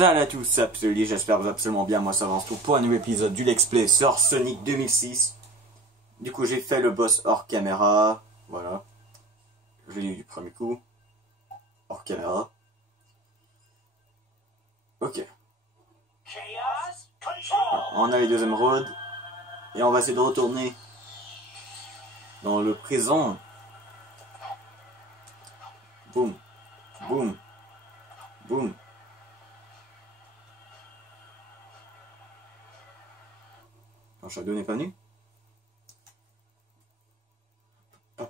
Salut à tous, absolument, j'espère que vous allez absolument bien, moi ça avance tout pour un nouvel épisode du Let's Play sur Sonic 2006. Du coup j'ai fait le boss hors caméra, voilà. Je l'ai eu du premier coup, hors caméra. Ok. On a les deux émeraudes, et on va essayer de retourner dans le présent. Boum, boum, boum. Non, Shadow n'est pas venu. Je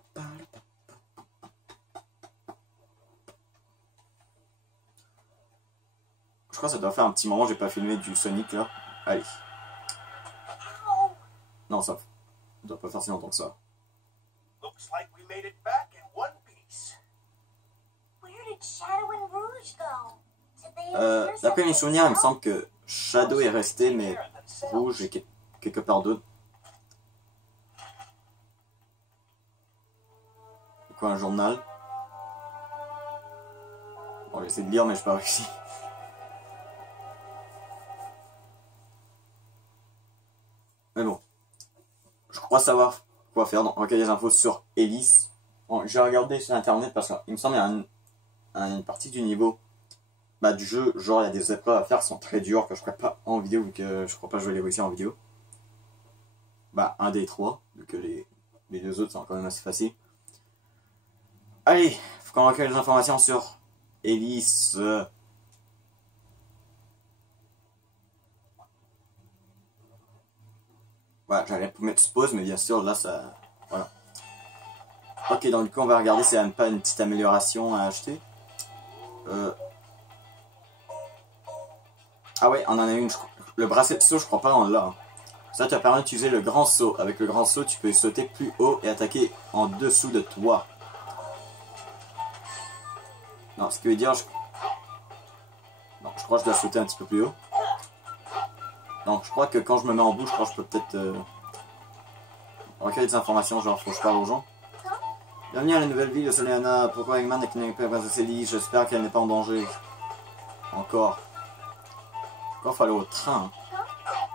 crois que ça doit faire un petit moment que j'ai pas filmé du Sonic là. Allez. Non, ça doit pas faire si longtemps que ça. D'après mes souvenirs, il me semble que Shadow est resté, mais Rouge est quelque part d'autre. Quoi, un journal? Bon, j'essaie de lire, mais je n'ai pas réussi. Mais bon, je crois savoir quoi faire. Donc, on va regarder des infos sur Ellis. Bon, j'ai regardé sur internet parce qu'il me semble qu'il y a une partie du niveau du jeu, genre il y a des épreuves à faire qui sont très dures que je ne ferai pas en vidéo vu que je crois pas que je vais les réussir en vidéo. Un des trois, vu que les deux autres sont quand même assez faciles. Allez, faut qu'on recueille les informations sur Ellis. Voilà, j'allais mettre pause, mais bien sûr, là, ça... Voilà. Ok, donc du coup, on va regarder s'il n'y a pas une petite amélioration à acheter. Ah ouais, on en a une. Le bracelet de saut, je crois pas on l'a. Ça te permet d'utiliser le grand saut. Avec le grand saut, tu peux sauter plus haut et attaquer en dessous de toi. Non, ce qui veut dire... Non, je crois que je dois sauter un petit peu plus haut. Donc, je crois que quand je me mets en bout, je crois que je peux peut-être... recueillir des informations, genre, faut que je parle aux gens. Bienvenue à la nouvelle ville de Soleanna. Pourquoi Eggman n'est pas à Célie? J'espère qu'elle n'est pas en danger. Encore. Encore, faut aller au train.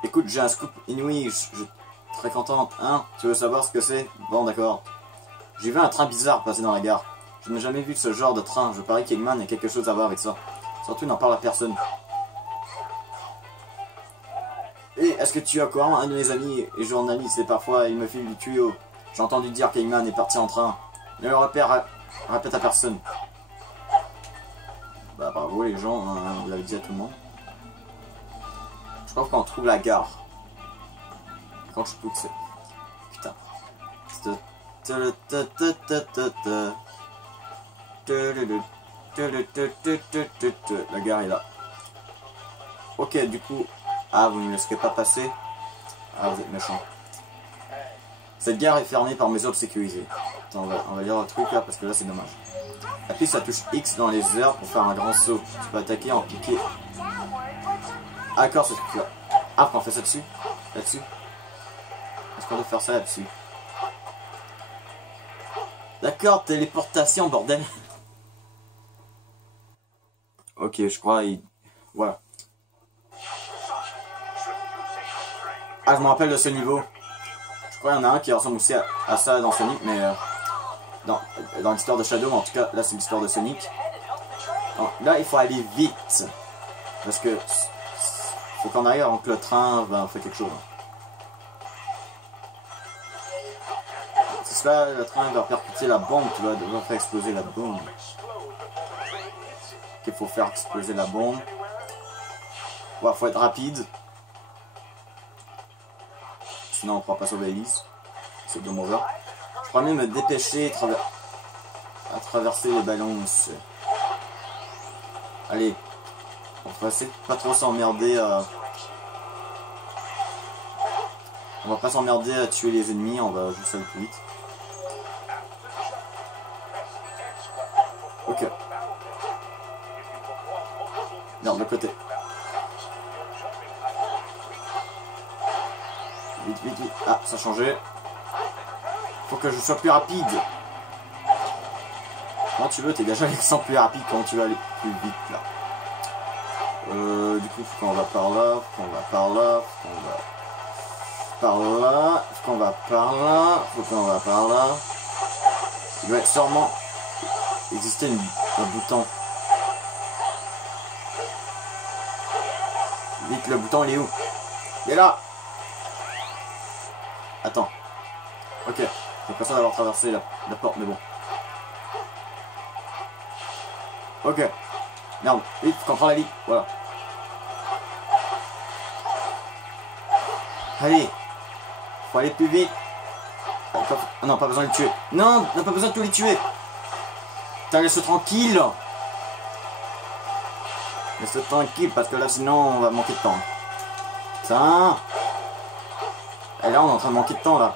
Écoute, j'ai un scoop inouï. Je suis très contente. Hein? Tu veux savoir ce que c'est? Bon, d'accord. J'ai vu un train bizarre passer dans la gare. Je n'ai jamais vu ce genre de train. Je parie qu'Eggman a quelque chose à voir avec ça. Surtout, il n'en parle à personne. Et est-ce que tu as quoi? Un de mes amis et journaliste, et parfois il me file du tuyau. J'ai entendu dire qu'Eggman est parti en train. Ne le répète à personne. Bravo les gens, hein, vous l'avez dit à tout le monde. Je crois qu'on trouve la gare. Quand je trouve que c'est... Putain. La gare est là. Ok, du coup... Ah, vous ne me laisserez pas passer? Ah, vous êtes méchant. Cette gare est fermée par mesure de sécurité. Attends, on va lire le truc là, parce que là c'est dommage. Appuie sur la touche X dans les airs pour faire un grand saut. Tu peux attaquer en piqué. Ah, d'accord, ce truc là. Ah, on fait ça dessus? Là-dessus? Est-ce qu'on doit faire ça là-dessus? D'accord, téléportation, bordel. Ok, je crois, voilà. Ah, je me rappelle de ce niveau. Je crois qu'il y en a un qui ressemble aussi à ça dans Sonic, mais dans l'histoire de Shadow, mais en tout cas, là c'est l'histoire de Sonic. Donc, là, il faut aller vite. Parce que faut qu'on arrive avant que le train fait quelque chose. C'est cela, le train va percuter la bombe, tu vas devoir faire exploser la bombe. Il faut faire exploser la bombe. Ouais, faut être rapide. Sinon on ne pourra pas sauver Ellis. C'est de mauvais. Je pourrais même me dépêcher à traverser les ballons. Allez. On va essayer de pas trop s'emmerder On va pas s'emmerder à tuer les ennemis, on va juste aller plus vite. Ok. Merde, de côté. Vite, vite, vite. Ah, ça a changé. Faut que je sois plus rapide. Comment tu veux? T'es déjà avec 100 plus rapide. Comment tu vas aller plus vite là? du coup, faut qu'on va par là, faut qu'on va par là, faut qu'on va par là, faut qu'on va par là, faut qu'on va par là. Il doit sûrement exister un bouton. Vite, le bouton, il est où? Il est là! Attends. Ok, j'ai l'impression d'avoir traversé la porte, mais bon. Ok. Merde, vite, faut qu'on prenne la vie. Voilà. Allez. Faut aller plus vite. Ah non, pas besoin de les tuer. Non, on n'a pas besoin de tous les tuer. Putain, laisse-le tranquille. Laisse-le tranquille, parce que là, sinon, on va manquer de temps. Ça. Et là, on est en train de manquer de temps, là.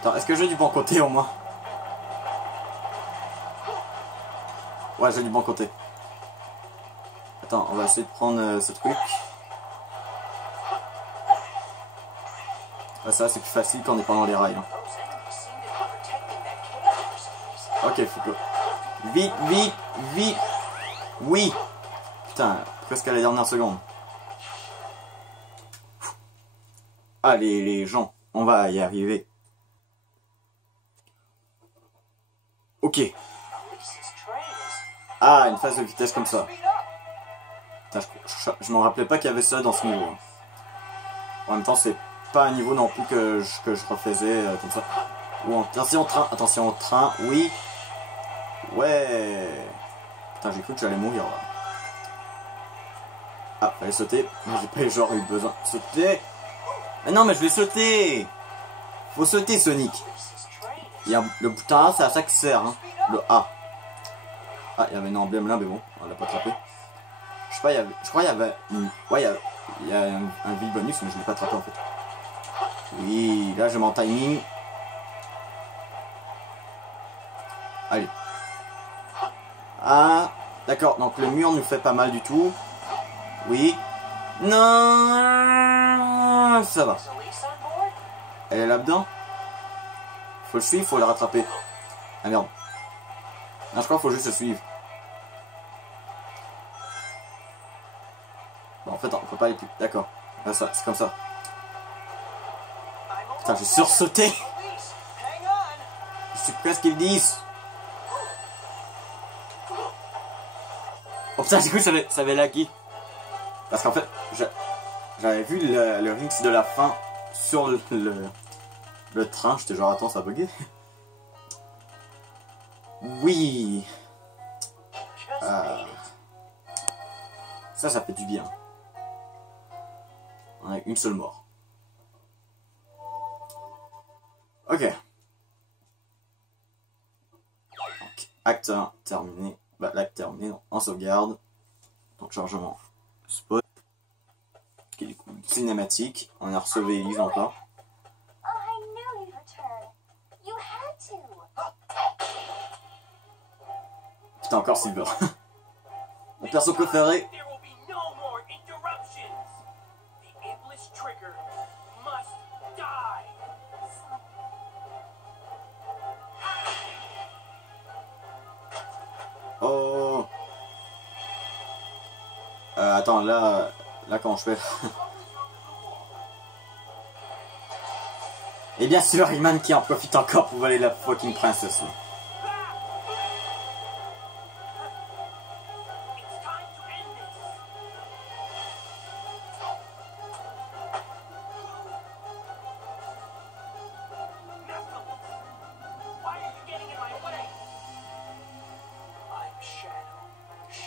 Attends, est-ce que j'ai du bon côté, au moins? Ouais, j'ai du bon côté. Attends, on va essayer de prendre ce truc. Ah, ça, c'est plus facile quand on est pendant les rails. Hein. Ok, faut que... Vite, vite, vite. Oui. Putain, presque à la dernière seconde. Allez, les gens, on va y arriver. Ok. Ah, une phase de vitesse comme ça. Putain, je m'en rappelais pas qu'il y avait ça dans ce niveau. En même temps, c'est pas un niveau non plus que je refaisais comme ça. Ou attention au train, oui. Ouais. Putain, j'ai cru que j'allais mourir là. Ah, fallait sauter. J'ai pas genre eu besoin de sauter. Mais non, mais je vais sauter. Faut sauter, Sonic. Il y a le bouton A, c'est à ça que sert, hein. Le A. Ah, il y avait un emblème là, mais bon, on l'a pas attrapé. Je sais pas, je crois qu'il y avait une... Ouais, il y a un vie bonus, mais je l'ai pas attrapé en fait. Oui, là j'ai mon timing. Allez. Ah, d'accord, donc le mur nous fait pas mal du tout. Oui. Non, ça va. Elle est là-dedans. Faut le suivre, faut la rattraper. Ah merde. Non, je crois qu'il faut juste le suivre. Bon, en fait, on peut pas aller plus. D'accord. Ah, ça, c'est comme ça. Putain, j'ai sursauté. Je suis presque qu'ils disent. Oh putain, du coup, ça avait lagué. Parce qu'en fait, j'avais vu le Rings de la fin sur le train. J'étais genre, attends, ça a bugué. Oui. Ça fait du bien. On a une seule mort. Ok. Donc, acte 1 terminé. Bah, l'acte terminé, en sauvegarde. Donc, chargement spot. Cinématique. On a recevé Elise encore. Putain, encore Silver. Mon perso préféré. Oh. Attends, là comment je fais? Et bien sûr, Rayman qui en profite encore pour voler la fucking princesse.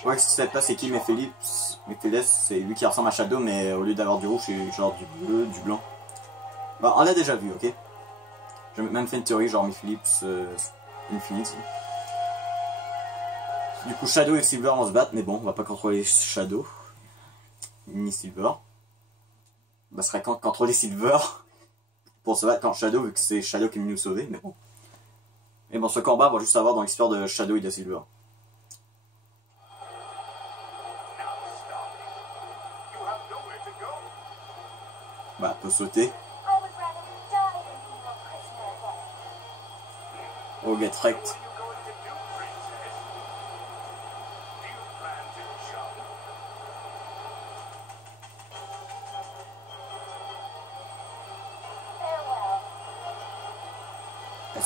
Ouais, ce qui se passe, c'est qui Mephiles, c'est lui qui ressemble à Shadow, mais au lieu d'avoir du rouge, c'est genre du bleu, du blanc. Bah, on l'a déjà vu, ok? J'ai même fait une théorie, genre Mephiles Infinite. Du coup, Shadow et Silver vont se battre, mais bon, on va pas contrôler Shadow. Ni Silver. Bah, ce serait quand contrôler Silver pour se battre contre Shadow, vu que c'est Shadow qui est venu nous sauver, mais bon. Et bon, ce combat va juste avoir dans l'histoire de Shadow et de Silver. Bah, peut sauter. Oh, get wrecked.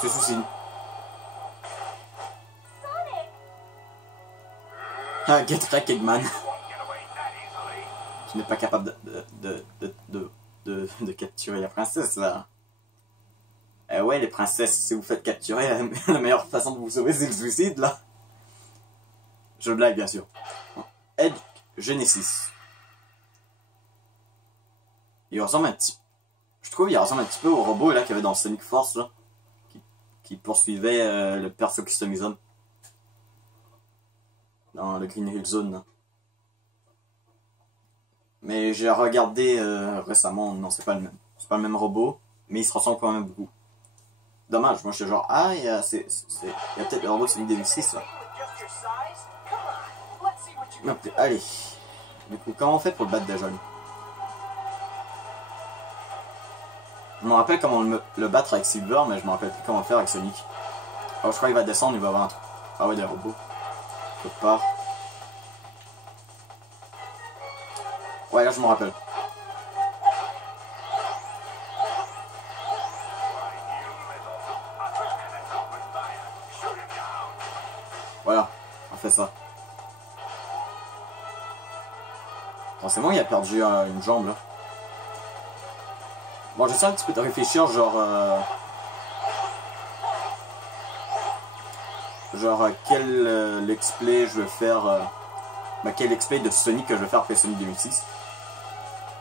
se suicide. Ah, Get Wrecked Eggman. Je n'ai pas capable de capturer la princesse là. Ouais, les princesses, si vous faites capturer, la meilleure façon de vous sauver, c'est le suicide là. Je blague bien sûr. Edge Genesis. Il ressemble un petit. Je trouve il ressemble un petit peu au robot là qu'il y avait dans Sonic Force là. Qui poursuivait le perso customisable. Dans le Green Hill Zone là. Mais j'ai regardé récemment, non c'est pas le même. C'est pas le même robot, mais il se ressemble quand même beaucoup. Dommage, moi j'étais genre, ah il y a peut-être le robot de Sonic 2006 là. Non, allez. Du coup, comment on fait pour le battre déjà lui? Je me rappelle comment le battre avec Silver, mais je me rappelle plus comment le faire avec Sonic. Alors je crois qu'il va descendre, il va avoir un truc. Ah ouais, des robots. Quelque part. Ouais, là je me rappelle. Voilà, on fait ça. Bon, c'est moi qui a perdu une jambe là. Bon, j'essaie un petit peu de réfléchir, genre quel l'explay je vais faire. Quel explay de Sonic que je vais faire après Sonic 2006.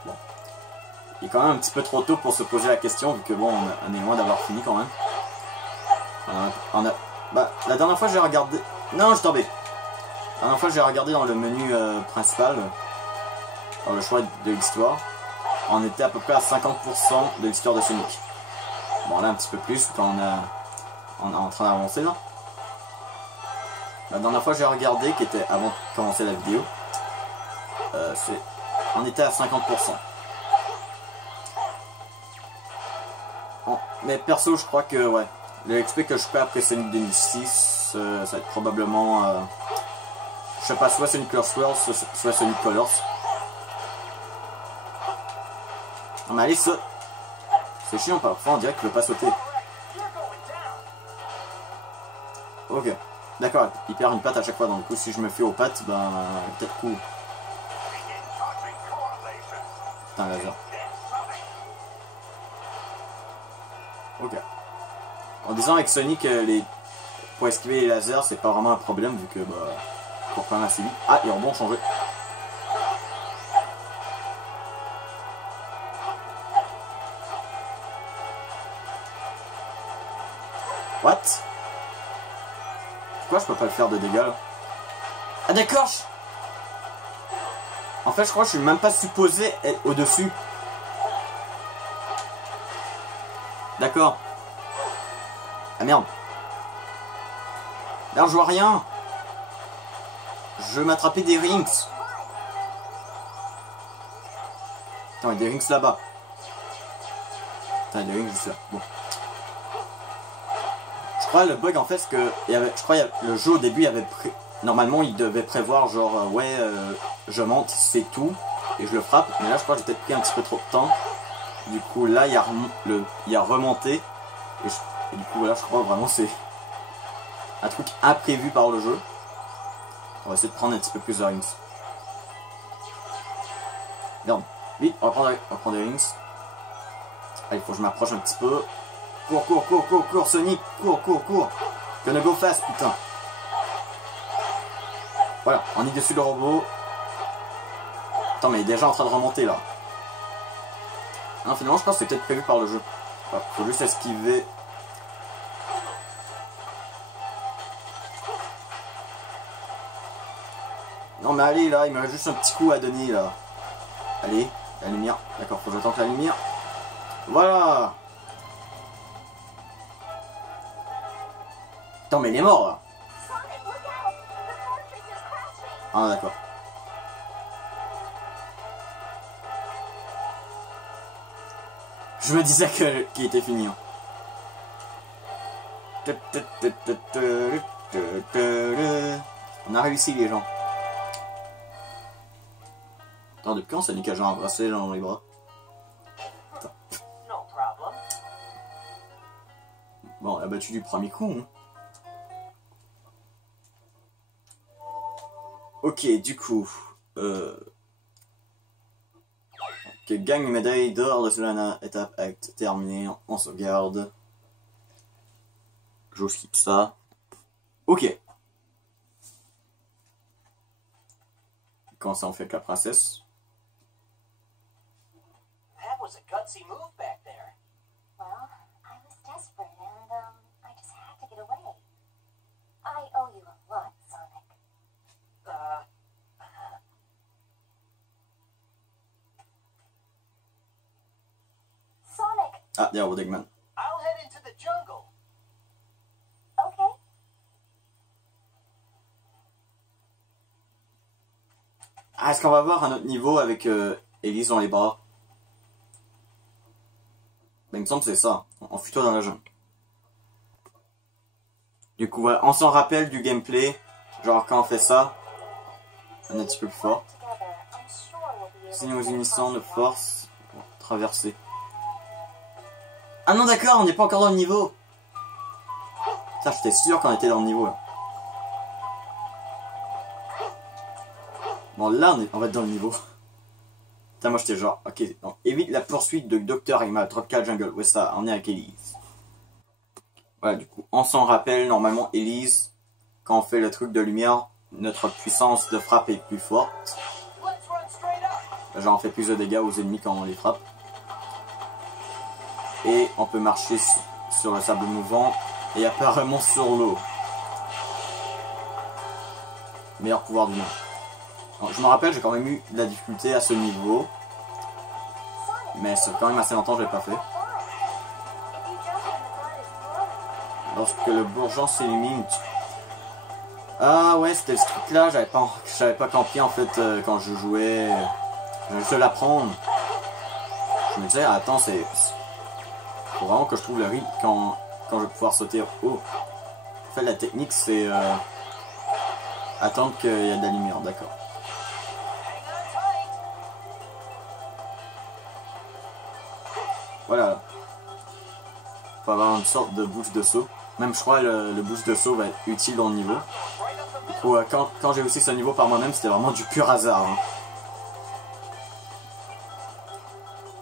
Bon. Il est quand même un petit peu trop tôt pour se poser la question, vu que bon, on est loin d'avoir fini quand même. La dernière fois j'ai regardé. Non, je suis tombé. La dernière fois j'ai regardé dans le menu principal, dans le choix de l'histoire. On était à peu près à 50% de l'histoire de Sonic. Bon là un petit peu plus quand on est en train d'avancer là. La dernière fois j'ai regardé, qui était avant de commencer la vidéo, on était à 50%. Mais perso je crois que ouais, le XP que je fais après Sonic 2006, ça va être probablement, je sais pas, soit Sonic Colors World, soit Sonic Colors. Non mais allez ça, c'est chiant parfois on dirait qu'il veut pas sauter. Ok. D'accord, il perd une patte à chaque fois, donc du coup si je me fie aux pattes, ben peut-être cool. Putain, laser. Ok. En disant avec Sonic, pour esquiver les lasers, c'est pas vraiment un problème vu que pour quand même assez vite. Ah, les rebonds ont changé. What? Pourquoi je peux pas le faire de dégâts là? Ah d'accord. En fait je crois que je suis même pas supposé être au-dessus. D'accord. Ah merde. Là je vois rien. Je veux m'attraper des rings. Attends, il y a des rings là-bas. Attends, il y a des rings juste là. Bon. Je crois le bug en fait, c'est que je crois le jeu au début il avait normalement il devait prévoir genre ouais je monte c'est tout et je le frappe, mais là je crois que j'ai peut-être pris un petit peu trop de temps. Du coup là il y a remonté et du coup là je crois vraiment c'est un truc imprévu par le jeu. On va essayer de prendre un petit peu plus de rings. Merde, vite on va prendre des rings. Ah, il faut que je m'approche un petit peu. Cours, Sonic, cours. Gonna go fast, putain. Voilà, on est dessus le robot. Attends, mais il est déjà en train de remonter là. Non, finalement, je pense que c'est peut-être prévu par le jeu. Voilà, faut juste esquiver. Non, mais allez là, il me reste juste un petit coup à donner là. Allez, la lumière. D'accord, faut que j'attende la lumière. Voilà. Attends, mais il est mort là. Ah d'accord. Je me disais qu'il était fini. Hein. On a réussi les gens. Attends, depuis quand Sonic a genre embrassé les gens dans les bras? Attends. Bon, l'a battu du premier coup. Hein. Ok, du coup... Ok, gagne une médaille d'or de Solana, étape acte terminé, en sauvegarde. Je skip ça. Ok. Comment ça on fait avec la princesse? That was a gutsy move back there. Well, I was desperate and, I just had to get away. I owe you a lot, Sonic. Sonic! Ah, il y a Rodegman. I'll head into the jungle. Okay. Ah, est-ce qu'on va voir un autre niveau avec Elise dans les bras? Ben, il me semble que c'est ça. Enfuis-toi dans la jungle. Du coup, voilà, on s'en rappelle du gameplay. Genre, quand on fait ça, on est un petit peu plus fort. Together, I'm sure we'll be able Signaux to get unissants de across the wall. force. Traverser. Ah non, d'accord, on n'est pas encore dans le niveau. Ça, j'étais sûr qu'on était dans le niveau. Là. Bon, là, on va être dans le niveau. Putain, moi, j'étais genre, ok, donc, évite la poursuite de Dr. Eggman, Tropical Jungle. Ouais, ça, on est avec Elise. Voilà, du coup, on s'en rappelle, normalement, Elise, quand on fait le truc de lumière, notre puissance de frappe est plus forte. Let's run straight up. Genre, on fait plus de dégâts aux ennemis quand on les frappe. Et on peut marcher sur le sable mouvant et apparemment sur l'eau. Meilleur pouvoir du monde. Alors, je me rappelle, j'ai quand même eu de la difficulté à ce niveau. Mais ça fait quand même assez longtemps que je l'ai pas fait. If you jump in the blood is flowing. Lorsque le bourgeon s'élimine... Ah ouais, c'était ce truc là, j'avais pas compris en fait quand je jouais. Je vais l'apprendre. Je me disais, attends, c'est... Faut vraiment que je trouve le rythme quand je vais pouvoir sauter haut. En fait, la technique, c'est attendre qu'il y ait de la lumière, d'accord. Hang on tight. Voilà. Faut avoir une sorte de boost de saut. Même, je crois, le boost de saut va être utile dans le niveau. Right up the Du middle. coup, quand j'ai aussi ce niveau par moi-même, c'était vraiment du pur hasard. Hein.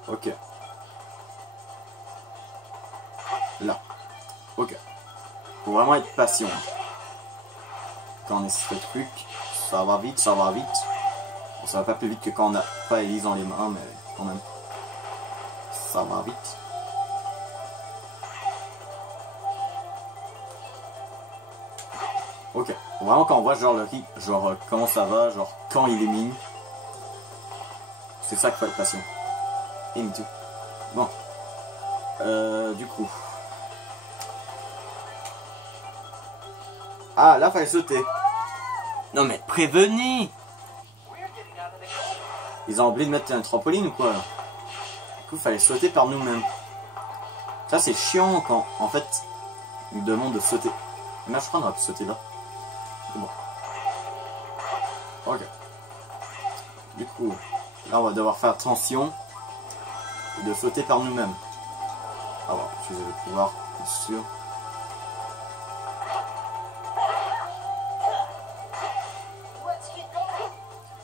Ok. Là. Ok. Faut vraiment être patient. Quand on essaie ce truc, ça va vite, ça va vite. Bon, ça va pas plus vite que quand on n'a pas Elise dans les mains, mais quand même. Ça va vite. Ok. Faut vraiment quand on voit genre le rythme, genre comment ça va, genre quand il élimine. C'est ça qu'il faut être patient. Et me tout. Bon. Du coup. Ah, là, fallait sauter. Non, mais prévenez! We're getting out of the cave. Ils ont oublié de mettre un trampoline ou quoi? Du coup, fallait sauter par nous-mêmes. Ça, c'est chiant quand, en fait, ils nous demandent de sauter. Mais là, je crois qu'on aurait pu sauter là. C'est bon. Ok. Du coup, là, on va devoir faire attention et de sauter par nous-mêmes. Ah, bon, je vais le pouvoir, bien sûr. Let's get going.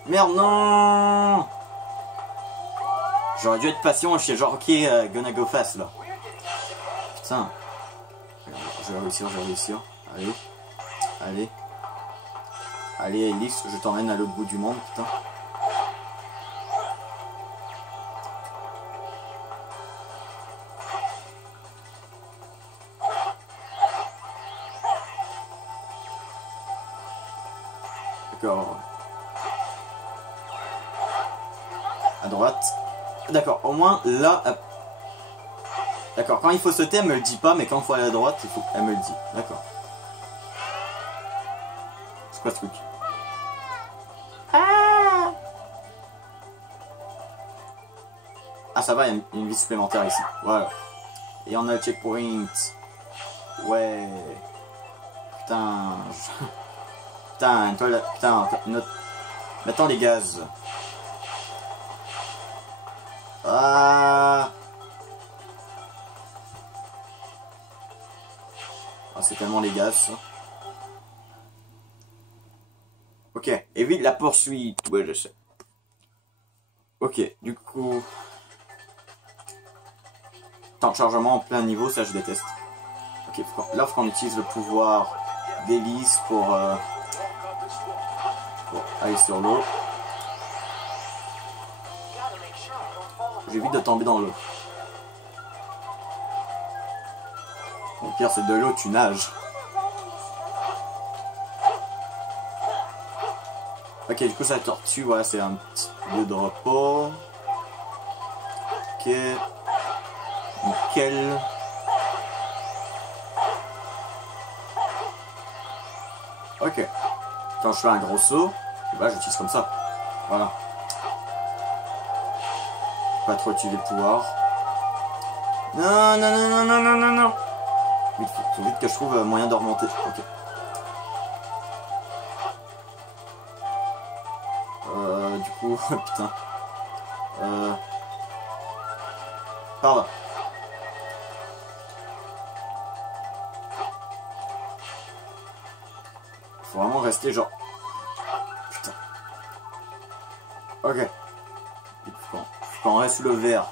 Merde, non! J'aurais dû être patient, je suis genre, ok, gonna go fast, là. We're getting out of the cave. Putain. Je vais réussir, je vais réussir. Allez. Allez. Allez, Elix, je t'emmène à l'autre bout du monde, putain. D'accord. À droite. D'accord, au moins là... D'accord, quand il faut sauter, elle me le dit pas, mais quand il faut aller à droite, il faut... elle me le dit. D'accord. C'est quoi ce truc? Ah, ça va, il y a une vie supplémentaire ici. Voilà. Et on a le checkpoint. Ouais. Putain. Putain, toi là. Putain, notre... Mettons les gaz. Ah. Ah, c'est tellement les gaz, ça. Ok, évite la poursuite. Ouais, je sais. Ok, du coup... Temps de chargement en plein niveau, ça je déteste. Ok, là faut qu'on utilise le pouvoir d'hélice pour aller sur l'eau. J'évite de tomber dans l'eau. Au pire, c'est de l'eau, tu nages. Ok, du coup, ça tortue, voilà, c'est un petit lieu de repos. Ok. Nickel. Ok. Quand je fais un gros saut, bah, j'utilise comme ça. Voilà. Pas trop utiliser le pouvoir. Non, non, non, non, non, non, non, non. Vite, faut vite que je trouve moyen de remonter. Ok. Du coup, putain. Par là. Faut vraiment rester genre. Putain. Ok. Faut qu'on reste sous le verre.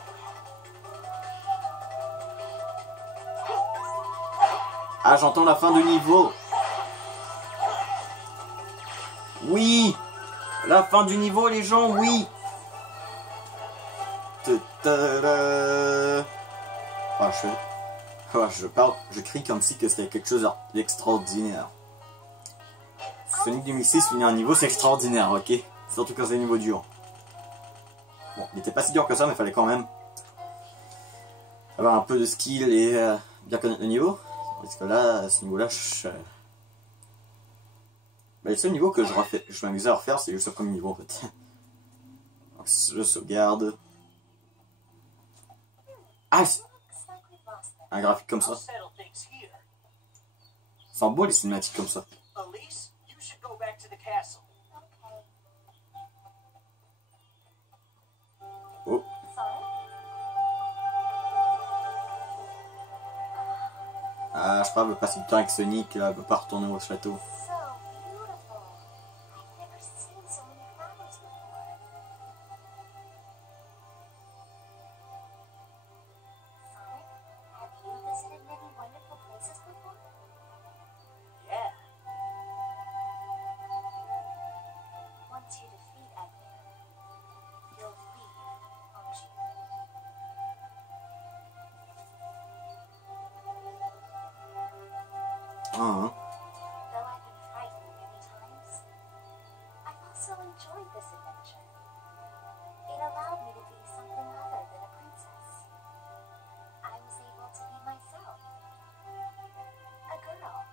Ah, j'entends la fin du niveau. Oui. La fin du niveau, les gens, oui. Ah, je parle, je crie comme si que c'était quelque chose d'extraordinaire. Sonic 2006 finit un niveau, c'est extraordinaire, ok? Surtout quand c'est un niveau dur. Bon, il était pas si dur que ça, mais il fallait quand même avoir un peu de skill et bien connaître le niveau. Parce que là, à ce niveau-là, bah, le seul niveau que je m'amusais à refaire, c'est juste le premier niveau en fait. Donc, je sauvegarde. Ah, un graphique comme ça. I'll settle things here. C'est beau les cinématiques comme ça. Elise, you should go back to the castle. Oh. Ah, je crois qu'elle veut passer du temps avec Sonic, là, elle veut pas retourner au château. So beautiful. I've never seen so many flowers before. Sonic, have you visited many wonderful places before? Yeah. Once you defeat Edmund, you'll leave, won't you? Ah, hein. Though I've been frightened many times, I've also enjoyed this adventure. It allowed me to be something other than a princess. I was able to be myself. A girl.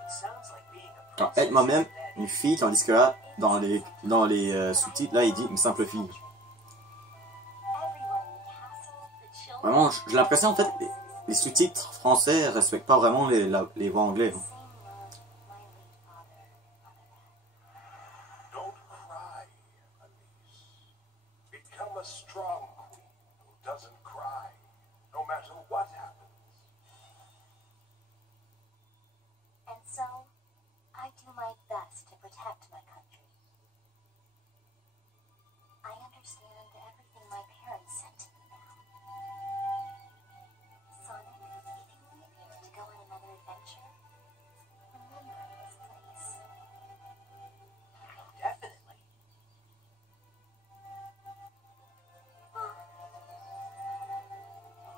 It sounds like being a Alors, princess. être moi-même une fille, tandis que là, dans les sous-titres, là, il dit une simple fille. Everyone in the castle, the children, Vraiment, j'ai l'impression, en fait, les sous-titres français respectent pas vraiment les voix anglais. Hein. same love my late father, Mother had. Don't cry, Elise. Become a strong queen who doesn't cry, no matter what happens. And so, I do my best to protect my country. I understand everything my parents said to me now. Sonic, if you leave here to go on another adventure, remember this place. Definitely.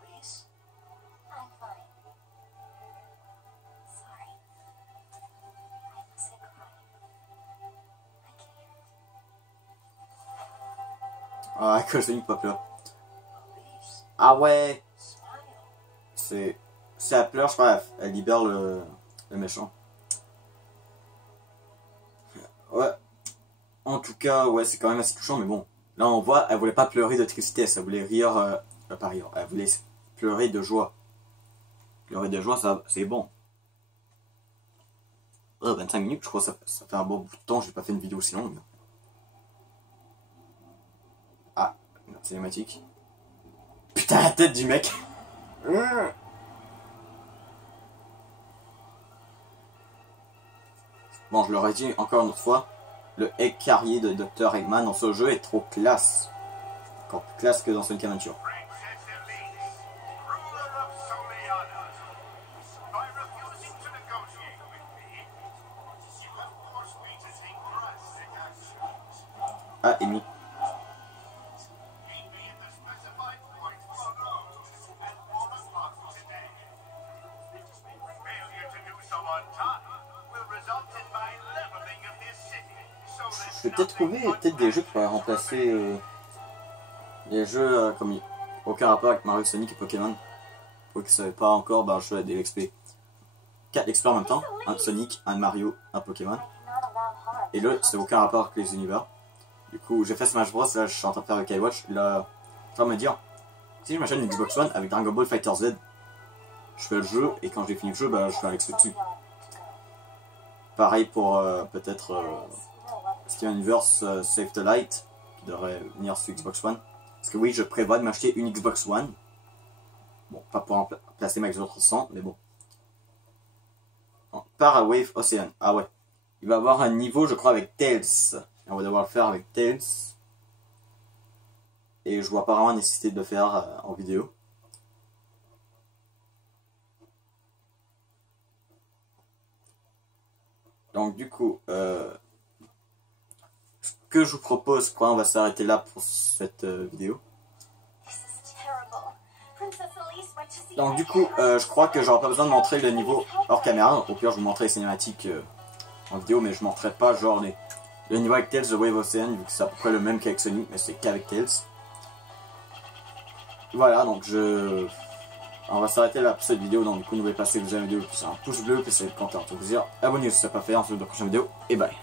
Elise? I'm fine. Sorry. I mustn't cry. I can't. Ah, que Sonic pas pleure. Elise? Ah ouais, Smile. c'est elle pleure, je crois, elle libère le méchant. Ouais. En tout cas, ouais, c'est quand même assez touchant, mais bon. Là, on voit, elle voulait pas pleurer de tristesse, elle voulait rire, pas rire, elle voulait pleurer de joie. Pleurer de joie, ça, c'est bon. 25 minutes, je crois, ça fait un bon bout de temps, j'ai pas fait une vidéo aussi longue. Ah, une cinématique. Putain, la tête du mec. Bon, je l'aurais dit encore une autre fois, le egg carrier de Dr. Eggman dans ce jeu est trop classe. Encore plus classe que dans Sonic Adventure. Princess Elise, ruler of Soleanna. By refusing to negotiate with me, you have forced me to take drastic action. Ah, Amy. Meet me at the specified point at 4 o'clock today. Failure to do so on time will result in my leveling of this city. So that Je vais peut-être trouver peut-être des jeux qui pourraient remplacer les jeux comme aucun rapport avec Mario, Sonic et Pokémon. Pour que ça ne savez pas encore, ben, je fais des XP. 4 XP en même temps, un Sonic, un Mario, un Pokémon. Et l'autre, c'est aucun rapport avec les univers. Du coup, j'ai fait Smash Bros, là je suis en train de faire avec iWatch. Là, je suis en train de me dire, si je m'achète une Xbox One avec Dragon Ball Fighter Z, je fais le jeu et quand j'ai fini le jeu, bah, je fais un XP dessus. Pareil pour peut-être Steven Universe Save the Light, qui devrait venir sur Xbox One. Parce que oui, je prévois de m'acheter une Xbox One. Bon, pas pour remplacer ma Xbox 300, mais bon. On part à Wave Ocean. Ah ouais. Il va avoir un niveau, je crois, avec Tails. Et on va devoir le faire avec Tails. Et je vois pas vraiment la nécessité de le faire en vidéo. Donc du coup, ce que je vous propose, quoi, on va s'arrêter là pour cette vidéo. Donc du coup, je crois que j'aurai pas besoin de montrer le niveau hors caméra. Au pire, je vous montrerai les cinématiques en vidéo, mais je ne montrerai pas genre le niveau avec Tails de Wave Ocean, vu que c'est à peu près le même qu'avec Sonic, mais c'est qu'avec Tails. Voilà, donc on va s'arrêter là pour cette vidéo. Donc du coup, n'oubliez pas si vous avez une vidéo, puis c'est un pouce bleu, puis c'est le compteur. Donc vous dire abonnez-vous si ce n'est pas fait, on se voit dans la prochaine vidéo, et bye.